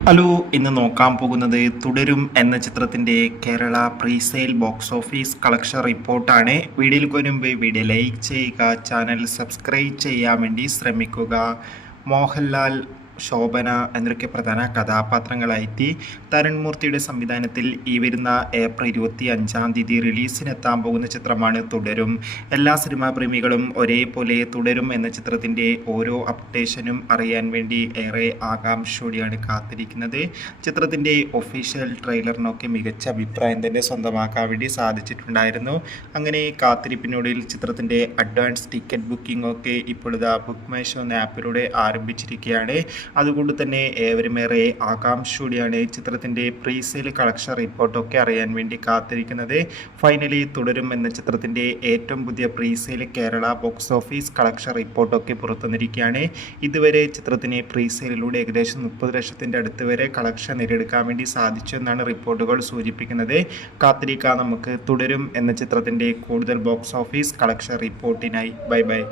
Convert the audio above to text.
Hello, ഇന്ന് നോക്കാൻ പോകുന്നത് തുടരും എന്ന ചിത്രത്തിൻ്റെ Kerala presale box office collection റിപ്പോർട്ടാണ്. വീഡിയോയിൽ വരുമ്പോൾ വീഡിയോ ലൈക്ക് ചെയ്യുക, ചാനൽ സബ്സ്ക്രൈബ് ചെയ്യാൻ വേണ്ടി ശ്രമിക്കുക. മോഹൻലാൽ, ശോഭന എന്നൊക്കെ പ്രധാന കഥാപാത്രങ്ങളായിട്ട് തരുൺമൂർത്തിയുടെ സംവിധാനത്തിൽ ഈ വരുന്ന ഏപ്രിൽ 25 റിലീസിനെത്താൻ പോകുന്ന ചിത്രമാണ് തുടരും. എല്ലാ സിനിമാ പ്രേമികളും ഒരേപോലെ തുടരും എന്ന ചിത്രത്തിൻ്റെ ഓരോ അപ്ഡേഷനും അറിയാൻ വേണ്ടി ഏറെ ആകാംക്ഷയോടെയാണ് കാത്തിരിക്കുന്നത്. ചിത്രത്തിൻ്റെ ഒഫീഷ്യൽ ട്രെയിലറിനൊക്കെ മികച്ച അഭിപ്രായം തന്നെ സ്വന്തമാക്കാൻ വേണ്ടി സാധിച്ചിട്ടുണ്ടായിരുന്നു. അങ്ങനെ കാത്തിരിപ്പിനൊടുവിൽ ചിത്രത്തിൻ്റെ അഡ്വാൻസ് ടിക്കറ്റ് ബുക്കിംഗ് ഒക്കെ ഇപ്പോഴത്തെ ബുക്ക് മൈ ഷോ എന്ന ആപ്പിലൂടെ ആരംഭിച്ചിരിക്കുകയാണ്. അതുകൊണ്ട് തന്നെ ഏവരുമേറെ ആകാംക്ഷയോടെയാണ് ചിത്രത്തിൻ്റെ പ്രീസെയിൽ കളക്ഷൻ റിപ്പോർട്ടൊക്കെ അറിയാൻ വേണ്ടി കാത്തിരിക്കുന്നത്. ഫൈനലി തുടരും എന്ന ചിത്രത്തിൻ്റെ ഏറ്റവും പുതിയ presale Kerala box office collection റിപ്പോർട്ടൊക്കെ പുറത്തുവന്നിരിക്കുകയാണ്. ഇതുവരെ ചിത്രത്തിന് പ്രീസെയിലൂടെ ഏകദേശം 30 ലക്ഷത്തിൻ്റെ അടുത്ത് വരെ കളക്ഷൻ നേടിയെടുക്കാൻ വേണ്ടി സാധിച്ചു എന്നാണ് റിപ്പോർട്ടുകൾ സൂചിപ്പിക്കുന്നത്. കാത്തിരിക്കാം നമുക്ക് തുടരും എന്ന ചിത്രത്തിൻ്റെ കൂടുതൽ ബോക്സ് ഓഫീസ് കളക്ഷൻ റിപ്പോർട്ടിനായി. Bye by.